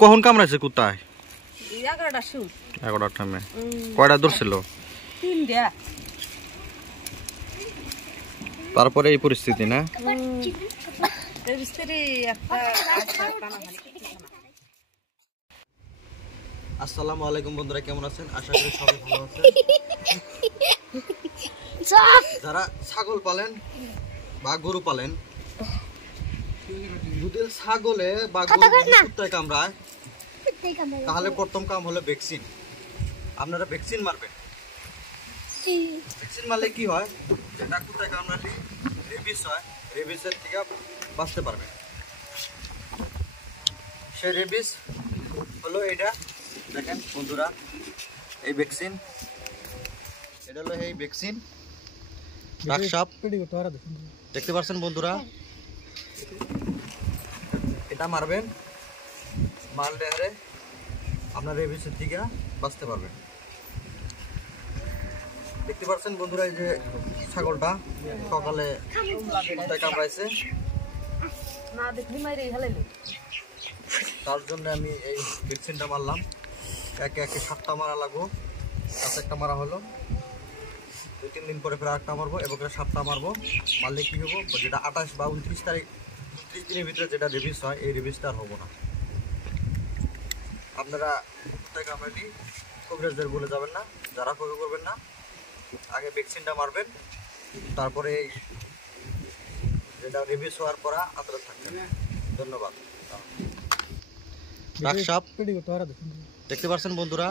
কখন কামড়াইছে কুত্তায়? 11টার সময়। 11টার টাইমে কয়টা ধরছিল? 3টা। তারপরে এই পরিস্থিতি না? এই মিস্ত্রি একটা আসসালামু আলাইকুম বন্ধুরা, কেমন আছেন? আশা করি সবাই ভালো আছেন। যারা ছাগল পালেন বা গরু পালেন, যদি ছাগলে বা গরু কুত্তায় কামড়ায় তাহলে প্রথম কাম হলো ভ্যাকসিন। আপনারা ভ্যাকসিন মারবেন। ভ্যাকসিন মারলে কি হয়, যেটা কুত্তায় কামড়ালে রেবিস হয়, রেবিসের থেকে বাঁচতে পারবেন। সেই রেবিস হলো এটা, দেখেন বন্ধুরা, এই ভ্যাকসিন, এটা হলো এই ভ্যাকসিন রাকসাপ, দেখতে পাচ্ছেন বন্ধুরা। এটা মারবেন, মারলে হারে আপনার রেবিসের থেকে বাঁচতে পারবেন। দেখতে পাচ্ছেন বন্ধুরা, এই যে ছাগলটা সকালে কামড়াইছে, না দেখলি মাইরে হেলাইলো। তার জন্য আমি এই ভ্যাকসিনটা মারলাম। একে 7টা মারা লাগবো, একটা মারা হলো, 2-3 দিন পরে ফের আরেকটা মারবো, এবং 7টা মারবো। মারলে কি হবো, যেটা 28 বা 29 তারিখ, 29 দিনের ভিতরে যেটা রেবিস হয়, এই রেবিসটা আর হবো না। আপনারা কোথায় কামড়ালি কবিরাজদের বলে যাবেন না, যারা ফলো করবেন না, আগে ভ্যাকসিনটা মারবেন, তারপরে যেটা রেবিস হওয়ার পর আতঙ্ক থাকবেন। ধন্যবাদ। রাকসাপ দেখতে পাচ্ছেন বন্ধুরা।